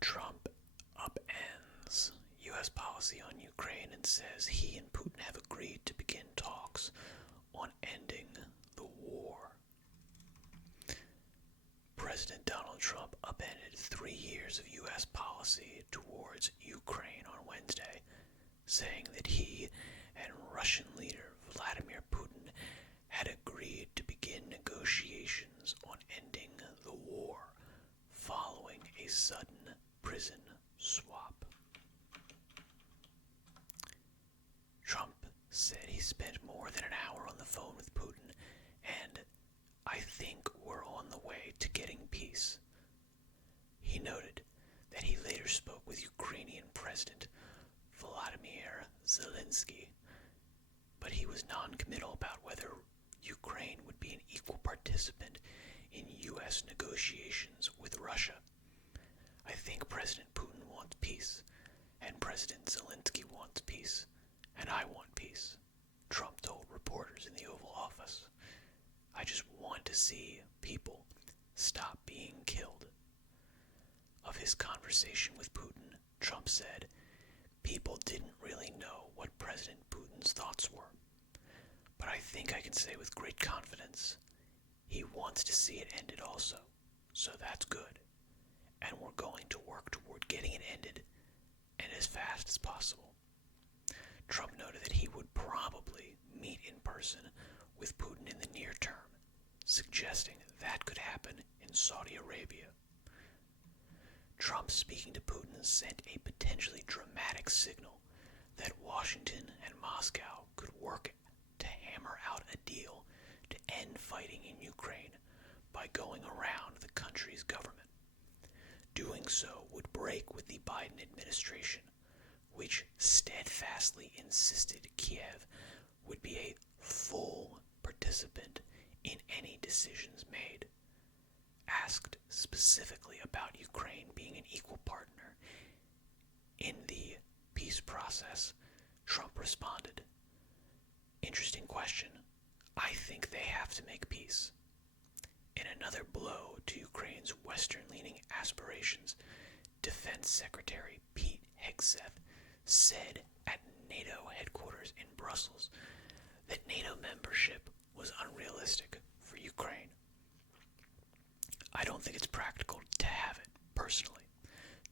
Trump upends U.S. policy on Ukraine and says he and Putin have agreed to begin talks on ending the war. President Donald Trump upended 3 years of U.S. policy towards Ukraine on Wednesday, saying that he and Russian leader Vladimir Putin had agreed to begin negotiations on ending the war following a sudden prison swap. Trump said he spent more than an hour on the phone with Putin, and "I think we're on the way to getting peace." He noted that he later spoke with Ukrainian President Volodymyr Zelenskyy, but he was non-committal about whether Ukraine would be an equal participant in U.S. negotiations with Russia. "I think President Putin wants peace, and President Zelenskyy wants peace, and I want peace," Trump told reporters in the Oval Office. "I just want to see people stop being killed." Of his conversation with Putin, Trump said, "People didn't really know what President Putin's thoughts were. But I think I can say with great confidence, he wants to see it ended also, so that's good. And we're going to work toward getting it ended, and as fast as possible." Trump noted that he would probably meet in person with Putin in the near term, suggesting that could happen in Saudi Arabia. Trump speaking to Putin sent a potentially dramatic signal that Washington and Moscow could work to hammer out a deal to end fighting in Ukraine by going around the country's government. Doing so would break with the Biden administration, which steadfastly insisted Kiev would be a full participant in any decisions made. Asked specifically about Ukraine being an equal partner in the peace process, Trump responded, "Interesting question. I think they have to make peace." In another blow to Ukraine's Western-leaning aspirations, Defense Secretary Pete Hegseth said at NATO headquarters in Brussels that NATO membership was unrealistic for Ukraine. "I don't think it's practical to have it, personally,"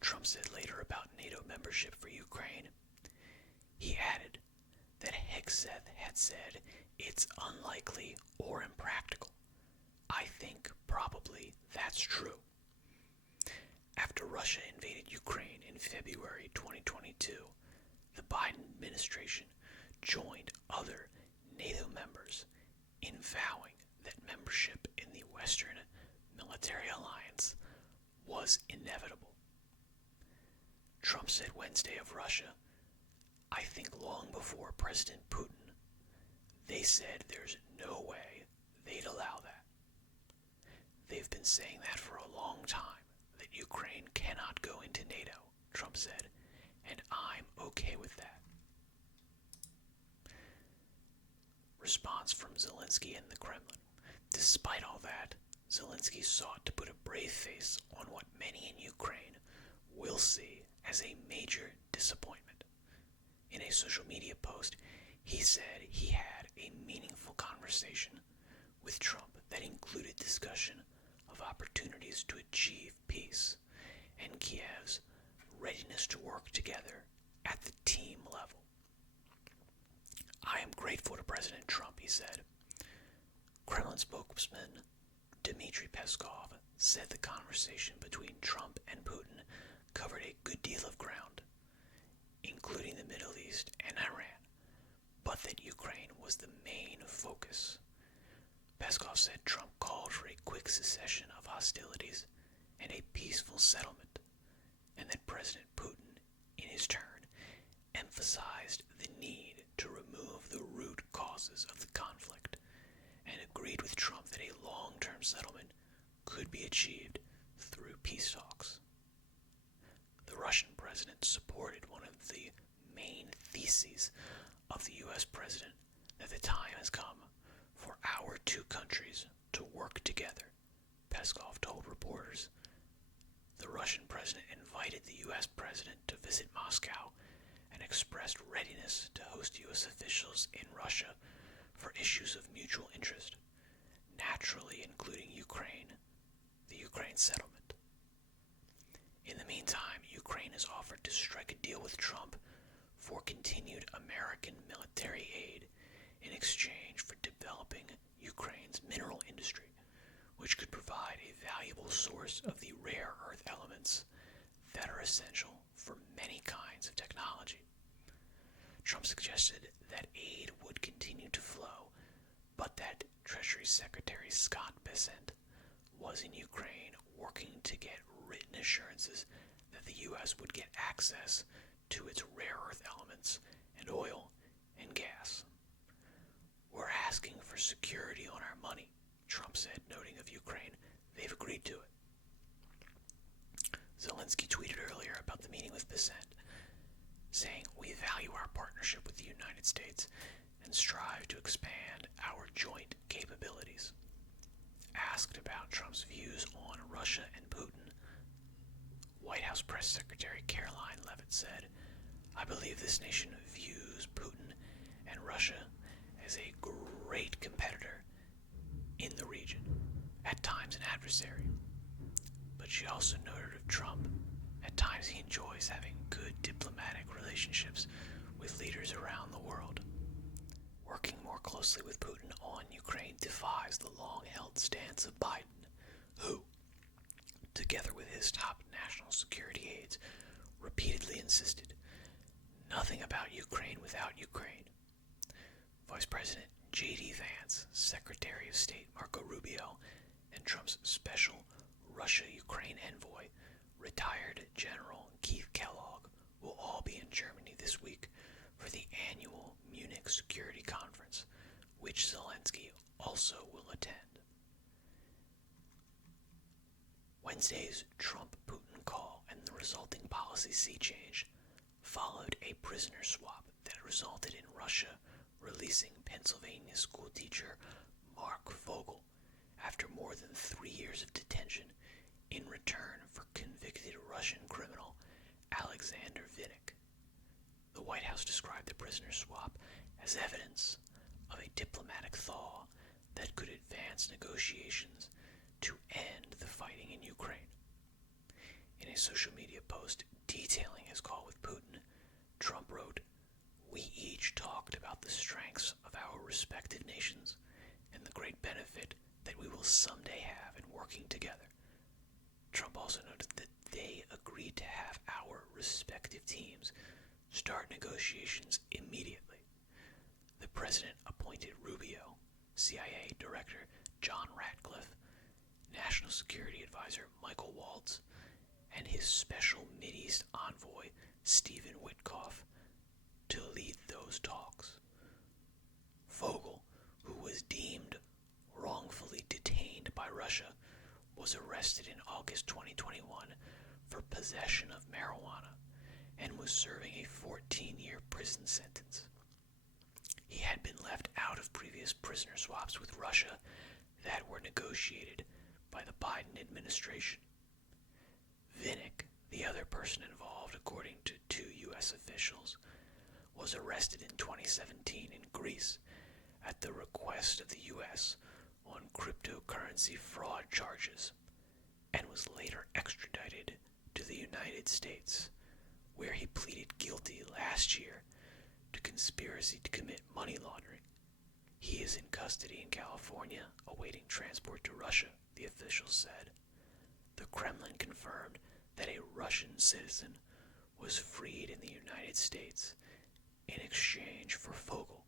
Trump said later about NATO membership for Ukraine. He added that Hegseth had said it's unlikely or impractical. "I think probably that's true." After Russia invaded Ukraine in February 2022, the Biden administration joined other NATO members in vowing that membership in the Western military alliance was inevitable. Trump said Wednesday of Russia, "I think long before President Putin, they said there's no way they'd allow that. They've been saying that for a long time, that Ukraine cannot go into NATO," Trump said, "and I'm okay with that." Response from Zelenskyy and the Kremlin. Despite all that, Zelenskyy sought to put a brave face on what many in Ukraine will see as a major disappointment. In a social media post, he said he had a meaningful conversation with Trump that included discussion of opportunities to achieve peace and Kiev's readiness to work together at the team level. "I am grateful to President Trump," he said. Kremlin spokesman Dmitry Peskov said the conversation between Trump and Putin covered a good deal of ground, including the Middle East and Iran, but that Ukraine was the main focus. Peskov said Trump called for a quick cessation of hostilities and a peaceful settlement, and that President Putin, in his turn, emphasized the need to remove the root causes of the conflict and agreed with Trump that a long-term settlement could be achieved through peace talks. The Russian president supported one of the main theses of the U.S. president, that the time has come for our two countries to work together, Peskov told reporters. The Russian president invited U.S. president to visit Moscow and expressed readiness to host U.S. officials in Russia for issues of mutual interest, naturally including the Ukraine settlement. In the meantime, Ukraine has offered to strike a deal with Trump for continued American military aid in exchange for developing Ukraine's mineral industry, which could provide a valuable source of the rare earth elements that are essential for many kinds of technology. Trump suggested that aid would continue to flow, but that Treasury Secretary Scott Bessent was in Ukraine working to get written assurances that the U.S. would get access to its rare earth elements and oil and gas. We're asking for security on our money, Trump said, noting of Ukraine. They've agreed to it. Zelenskyy tweeted earlier about the meeting with Bessent, saying, "We value our partnership with the United States and strive to expand our joint capabilities." Asked about Trump's views on Russia and Putin, White House Press Secretary Caroline Leavitt said, "I believe this nation views Putin and Russia as a great competitor in the region, at times an adversary." But she also noted of Trump, at times he enjoys having good diplomatic relationships with leaders around the world. Working more closely with Putin on Ukraine defies the long-held stance of Biden, who, together with his top national security aides, repeatedly insisted, "Nothing about Ukraine without Ukraine." Vice President J.D. Vance, Secretary of State Marco Rubio, and Trump's special Russia-Ukraine envoy, retired General Keith Kellogg, will all be in Germany this week for the annual Munich Security Conference, which Zelenskyy also will attend. Wednesday's Trump-Putin call and the resulting policy sea change followed a prisoner swap that resulted in Russia releasing Pennsylvania schoolteacher Mark Vogel after more than 3 years of detention in return for convicted Russian criminal Alexander Vinnik. The White House described the prisoner swap as evidence of a diplomatic thaw that could advance negotiations to end the fighting in Ukraine. In a social media post detailing his call with Putin, Trump wrote, "We each talked about the strengths of our respective nations and the great benefit that we will someday have in working together." Trump also noted that they agreed to have our respective teams start negotiations immediately. The president appointed Rubio, CIA Director John Ratcliffe, National Security Advisor Michael Waltz, and his special Mideast envoy Stephen Witkoff to lead those talks. Vogel, who was deemed wrongfully detained by Russia, was arrested in August 2021 for possession of marijuana and was serving a 14-year prison sentence. He had been left out of previous prisoner swaps with Russia that were negotiated by the Biden administration. Vinnik, the other person involved according to 2 U.S. officials, was arrested in 2017 in Greece at the request of the U.S. on cryptocurrency fraud charges, and was later extradited to the United States, where he pleaded guilty last year to conspiracy to commit money laundering. He is in custody in California, awaiting transport to Russia, the officials said. The Kremlin confirmed that a Russian citizen was freed in the United States in exchange for Vogel,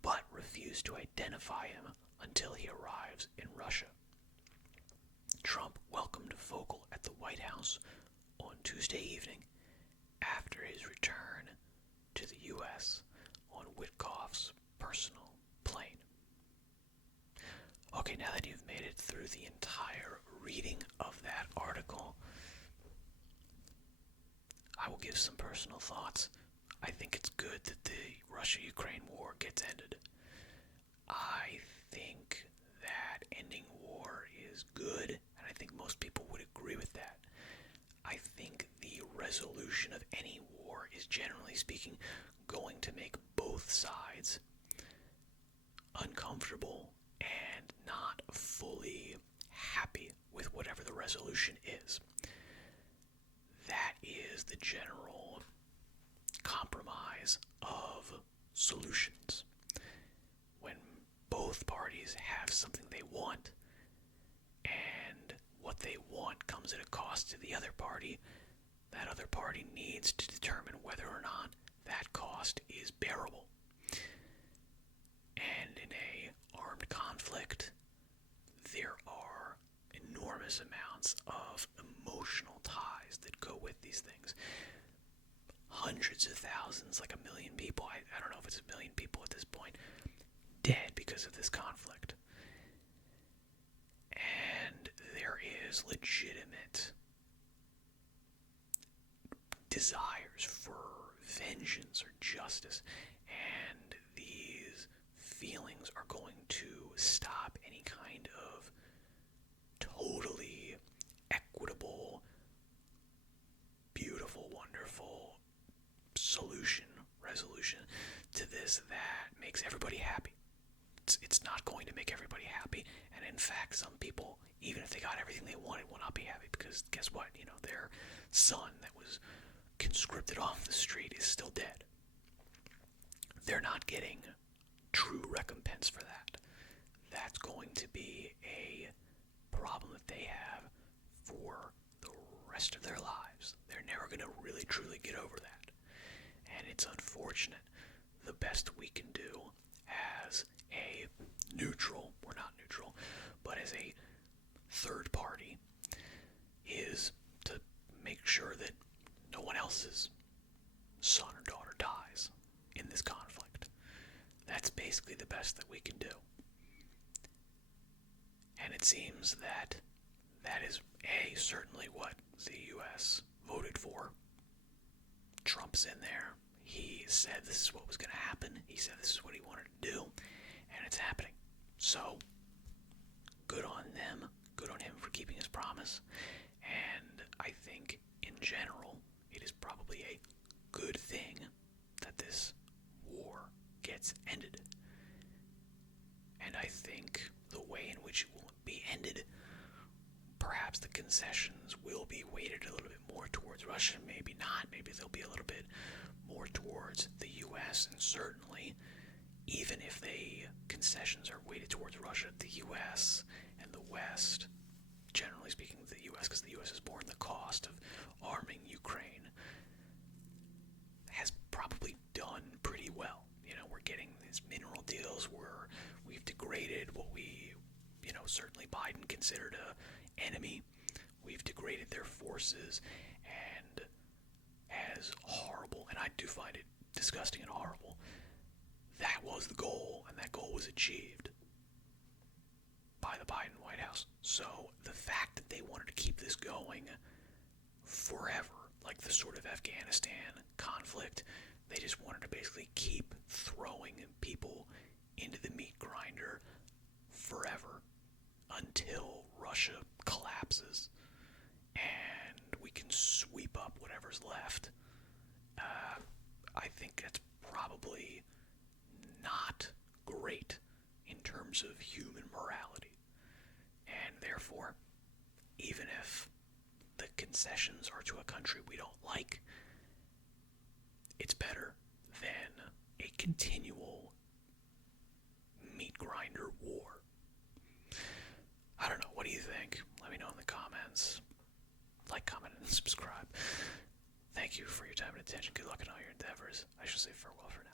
but refused to identify him until he arrives in Russia. Trump welcomed Vogel at the White House on Tuesday evening after his return to the U.S. on Witkoff's personal plane. Okay, now that you've made it through the entire reading of that article, I will give some personal thoughts. I think it's good that the Russia-Ukraine war gets ended. I think that ending war is good, and I think most people would agree with that. I think the resolution of any war is, generally speaking, going to make both sides uncomfortable and not fully happy with whatever the resolution is. That is the general compromise of solutions. When both parties have something they want, and what they want comes at a cost to the other party, that other party needs to determine whether or not that cost is bearable. And in a armed conflict, there are enormous amounts of emotional ties that go with these things. Hundreds of thousands, like 1 million people, I don't know if it's 1 million people at this point, dead because of this conflict. And there is legitimate desires for vengeance or justice, and these feelings are going to stop any kind of totally equitable, beautiful, wonderful resolution to this that makes everybody happy. It's not going to make everybody happy, and in fact, some people, even if they got everything they wanted, will not be happy, because guess what? Their son that was conscripted off the street is still dead. They're not getting true recompense for that. That's going to be a problem that they have for the rest of their lives. They're never going to really truly get over that. And it's unfortunate. The best we can do as a neutral, or not neutral, but as a third party, is to make sure that no one else's son or daughter dies in this conflict. That's basically the best that we can do. And it seems that that is certainly what the U.S. voted for. Trump's in there. He said this is what was going to happen. He said this is what he wanted to do. And it's happening. So, good on them. Good on him for keeping his promise. And I think, in general, it is probably a good thing that this war gets ended. And I think the way in which it will be ended, perhaps the concessions will be weighted a little bit more towards Russia, maybe not. Maybe they'll be a little bit more towards the U.S., and certainly, even if the concessions are weighted towards Russia, the U.S. and the West, generally speaking the U.S., because the U.S. has borne the cost of arming Ukraine, has probably done pretty well. We're getting these mineral deals where we've degraded what we, certainly Biden considered a enemy. We've degraded their forces, and as horrible, and I do find it disgusting and horrible, that was the goal, and that goal was achieved by the Biden White House. So the fact that they wanted to keep this going forever, like the sort of Afghanistan conflict, they just wanted to basically keep throwing people into the meat grinder forever until Russia collapses and we can sweep up whatever's left. I think that's probably not great in terms of human morality. And therefore, even if the concessions are to a country we don't like, it's better than a continual meat grinder war. I don't know, what do you think? Let me know in the comments. Like, comment, and subscribe. Thank you for your time and attention. Good luck in all your endeavors. I shall say farewell for now.